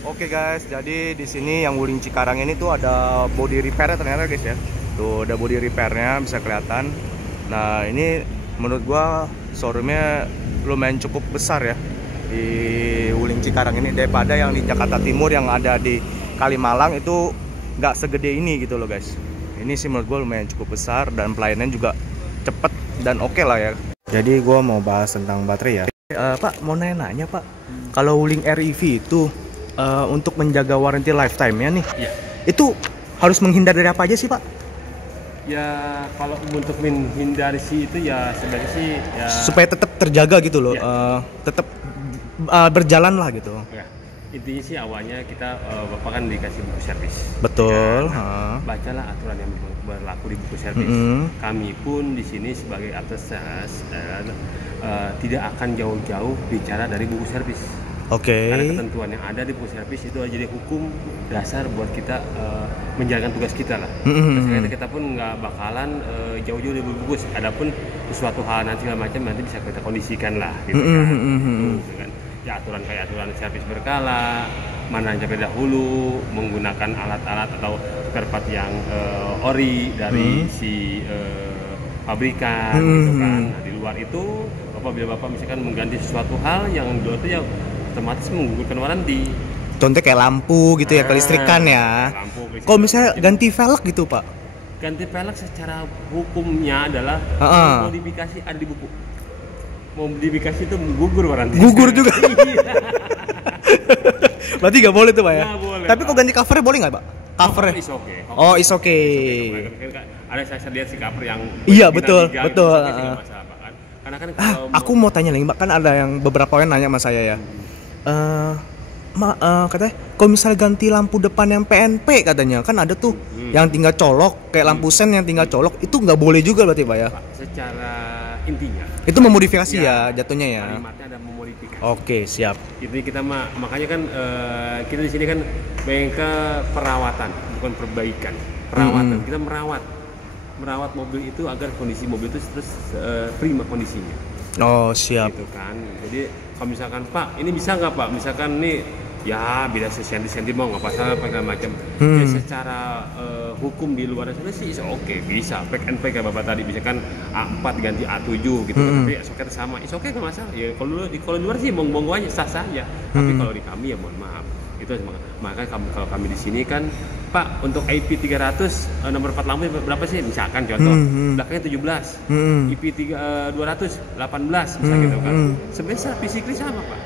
Oke guys, jadi di sini yang Wuling Cikarang ini tuh ada body repair ternyata guys ya. Tuh ada body repairnya bisa kelihatan. Nah ini menurut gua showroomnya lumayan cukup besar ya di Wuling Cikarang ini daripada yang di Jakarta Timur yang ada di Kalimalang itu nggak segede ini gitu loh guys. Ini sih menurut gua lumayan cukup besar dan pelayanan juga cepet dan oke lah ya. Jadi gua mau bahas tentang baterai ya. Pak mau nanya Pak, kalau Wuling REV itu untuk menjaga warranty lifetime-nya nih, Iya. itu harus menghindar dari apa aja sih Pak? Ya kalau untuk menghindari sih itu ya sebenarnya sih ya Supaya tetap terjaga gitu loh, Iya. tetap berjalan lah gitu. ya, intinya sih awalnya kita Bapak kan dikasih buku servis. Betul. Nah, bacalah aturan yang berlaku di buku servis. Kami pun di sini sebagai atas tidak akan jauh-jauh bicara dari buku servis. Oke. Karena ketentuan yang ada di buku servis itu jadi hukum dasar buat kita menjalankan tugas kita lah. Terus kita pun nggak bakalan jauh-jauh dari buku. Adapun suatu hal nanti segala macam nanti bisa kita kondisikan lah, gitu kan. Gitu kan. Ya aturan kayak aturan servis berkala, mana yang sampai dahulu, menggunakan alat-alat atau spare part yang ori dari si pabrikan, gitu kan. Nah, di luar itu, apabila Bapak misalkan mengganti sesuatu hal yang di luar itu ya otomatis menggugurkan waranti. Contoh kayak lampu gitu ya, kelistrikan ya. Lampu, kelistrikan. Kalau misalnya ganti velg gitu Pak? Ganti velg secara hukumnya adalah modifikasi ada di buku. Modifikasi itu gugur waranti. Gugur juga. Iya. Berarti nggak boleh tuh Pak ya? Nggak boleh, Tapi Pak. kok ganti covernya boleh nggak Pak? Covernya? Is okay. Oh, is okay. Ada saya lihat si cover yang Iya, kita betul, diganti, betul. itu nggak masalah, Pak, kan. Karena kan kalau Aku mau tanya lagi Mbak, kan ada yang beberapa orang nanya sama saya ya. Katanya kalau misalnya ganti lampu depan yang PNP katanya kan ada tuh yang tinggal colok kayak lampu sen yang tinggal colok itu nggak boleh juga berarti Pak ya? Pak, secara intinya Itu memodifikasi ya jatuhnya ya. kalimatnya ada memodifikasi. Oke, siap. Itu kita makanya kan kita di sini kan bengkel perawatan bukan perbaikan. Perawatan. Kita merawat mobil itu agar kondisi mobil itu terus prima kondisinya. Oh, siap. Gitu kan. Jadi kalau misalkan Pak, ini bisa nggak Pak? Misalkan nih ya beda senti-senti mau nggak masalah segala macam. Ya secara hukum di luar sana sih oke, bisa. Pack and play kayak Bapak tadi misalkan A4 ganti A7 gitu kan. Tapi soket sama. Oke nggak masalah. Ya kalau di luar sih monggo aja sah-sah aja. Tapi kalau di kami ya mohon maaf. Itu makanya kalau kami di sini kan Pak untuk IP 300 nomor 4 lampu berapa sih misalkan contoh belakangnya 17 IP 200 18 misalnya gitu kan sebenarnya physically sama Pak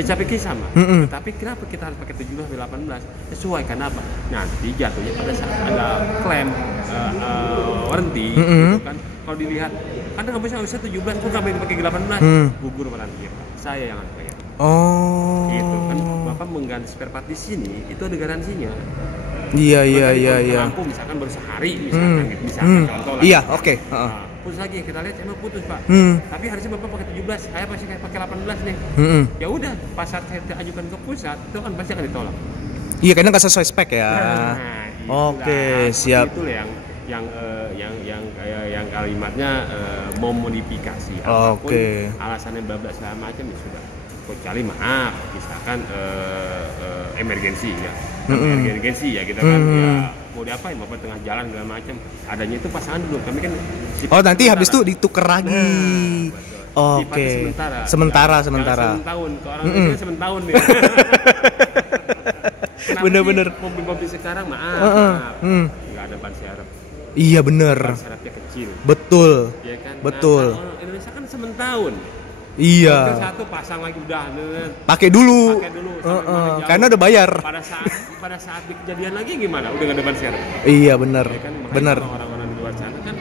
secara pikir sama tapi kenapa kita harus pakai 17 atau 18 sesuai karena apa nanti jatuhnya pada saat ada klaim warranty gitu kan kalau dilihat kan nggak bisa 17 kok nggak pakai 18 gugur warranty Pak saya yang harus bayar. Oh. Gitu kan Bapak mengganti spare part di sini itu ada garansinya. Iya. Lampu misalkan baru sehari misalkan gitu misalkan contoh lah. Iya, oke. Nah, putus lagi kita lihat emang putus Pak. Tapi harusnya Bapak pakai 17, saya pasti pakai 18 nih. Ya udah, pas saat saya ajukan ke pusat itu kan pasti akan ditolak. Iya, karena nggak sesuai spek ya. Nah, Oke, siap. Itu yang kalimatnya mau modifikasi apapun alasannya bablas segala macam ya sudah. Kecuali maaf misalkan emergensi ya emergensi ya kita kan ya mau diapain Bapak tengah jalan segala macam adanya itu pasangan dulu kami kan nanti habis itu ditukar lagi. Oke. Sementara. Setahun ke orang Indonesia sementahun nih. Bener-bener. Mobil sekarang maaf nggak ada ban serep. Iya bener. Ban serepnya kecil. Betul. Ya kan? Betul. Nah, Indonesia kan sementahun. Iya. Satu pasang lagi udah. Pakai dulu. Karena udah bayar. Pada saat kejadian lagi gimana? Udah nggak ada ban serep. Iya benar. Ya kan? Benar. Orang-orang di luar sana kan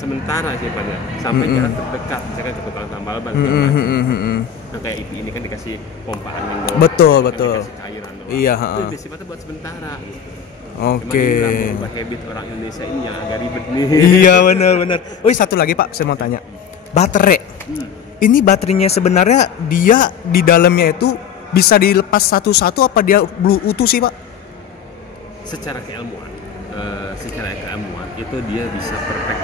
sementara sih banyak sampai jarak terdekat, misalkan ke tukang tambal ban. Nah kayak IP ini kan dikasih pompa angin doang. Betul. Dikasih cairan doang. Iya. Itu sifatnya buat sementara. Gitu. Oke. Emang habit orang Indonesia ini yang agak ribet nih. Iya benar. Oh satu lagi Pak, saya mau tanya. Baterai. Ini baterainya sebenarnya dia di dalamnya itu bisa dilepas satu-satu apa dia utuh sih Pak? Secara keilmuan itu dia bisa perfect.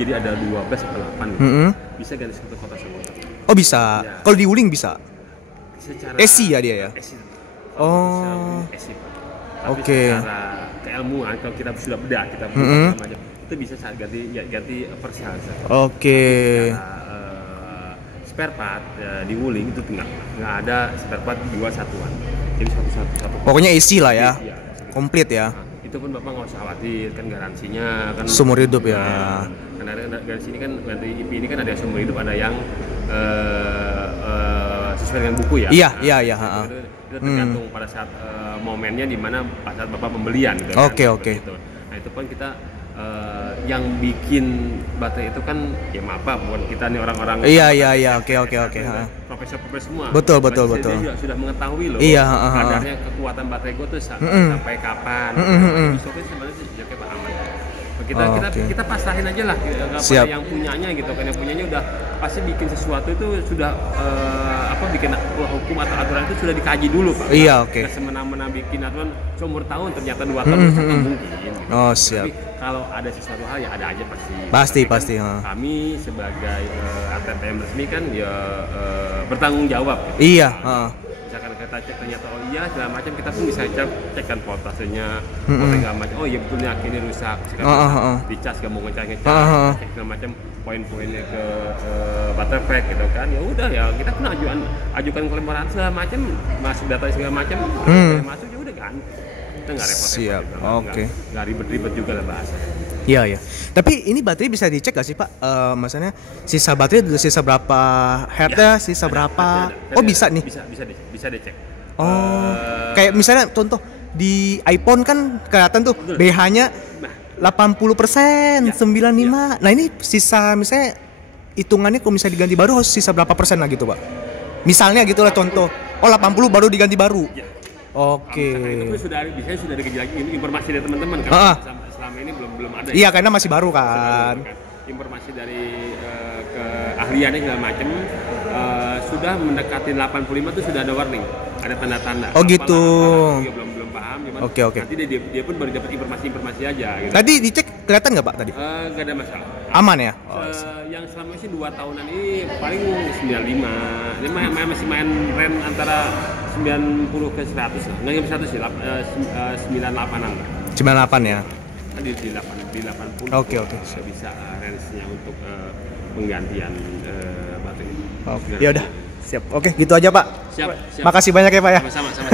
Jadi ada 12 atau 8 gitu. Bisa ganti satu kotak sama kotak. Oh bisa. Ya. Kalau di Wuling bisa. Secara AC ya dia ya. AC. Oh. Esif. Tapi Oke. secara keilmuan kalau kita sudah bedah, kita segala macam, itu bisa saat ganti per sel. Oke. Secara spare part di Wuling itu nggak ada spare part dua satuan. Jadi satu. Pokoknya isi lah ya. Iya, Komplit ya. Nah, itu pun Bapak nggak usah khawatir, kan garansinya kan Seumur hidup ya. Karena garansi ini kan ganti IP ini kan ada yang seumur hidup, ada yang sesuai dengan buku ya. Iya. Itu tergantung pada saat momennya di mana pada saat Bapak pembelian gitu kan. Oke. Seperti itu. Nah, itu pun kita yang bikin baterai itu kan ya maaf Pak, bukan kita nih orang-orang. Iya. Oke. Profesor semua. Betul. Dia sudah mengetahui loh. Iya, kadarnya kekuatan baterai gue tuh sampai kapan. Besoknya sebenarnya ya kayak aman. Kita pasrahin aja lah kepada yang punyanya gitu kan, yang punyanya udah pasti bikin sesuatu itu sudah bikin hukum atau aturan itu sudah dikaji dulu Pak. Iya, oke. Nggak semena-mena bikin aturan seumur tahun ternyata 2 tahun nggak mungkin. Gitu. Oh, siap. Tapi kalau ada sesuatu hal ya ada aja pasti. Pasti. Kami sebagai ATPM resmi kan ya bertanggung jawab. Gitu. Iya. Misalkan kita cek ternyata oh iya segala macam, kita pun bisa cekkan voltasenya, segala macam. Oh iya betulnya ini rusak. Sekarang dicas nggak mau ngecas, cek segala macam poin-poinnya ke baterai pack gitu kan. Ya udah ya kita pun ajukan kelemahan segala macam, masuk data segala macam, masuk ya udah kan. Kita nggak repot-repot. Siap. Gitu, Oke. Nggak ribet-ribet juga lah bahasa. Iya. Tapi ini baterai bisa dicek gak sih Pak? Maksudnya sisa baterai sisa berapa hertznya, sisa berapa? Ada. Bisa nih. Bisa dicek. Oh. Kayak misalnya contoh di iPhone kan kelihatan tuh BH-nya 80%, 95. Nah, ini sisa misalnya hitungannya kalau misalnya diganti baru harus sisa berapa persen lah gitu, Pak? Misalnya gitulah contoh. Oh, 80 baru diganti baru. Ya. Oke. Itu sudah ada informasi dari teman-teman kan. Selama ini belum ada. Iya, karena masih baru kan. Informasi dari keahliannya segala macam sudah mendekati 85 itu sudah ada warning, ada tanda-tanda. Oh gitu. Belum paham, cuman Oke. nanti dia pun baru dapat informasi aja. Gitu. Tadi dicek kelihatan nggak Pak tadi? Nggak ada masalah. Aman ya? Yang selama ini 2 tahunan ini paling 95. Ini masih main range antara 90 ke 100 lah. Nggak 100 sih, 98-an lah. 98 ya? Di 80 Oke. bisa range-nya untuk penggantian baterai. Oke. Ya udah. Siap. Oke, gitu aja Pak. Siap. Makasih banyak ya Pak ya. Sama-sama.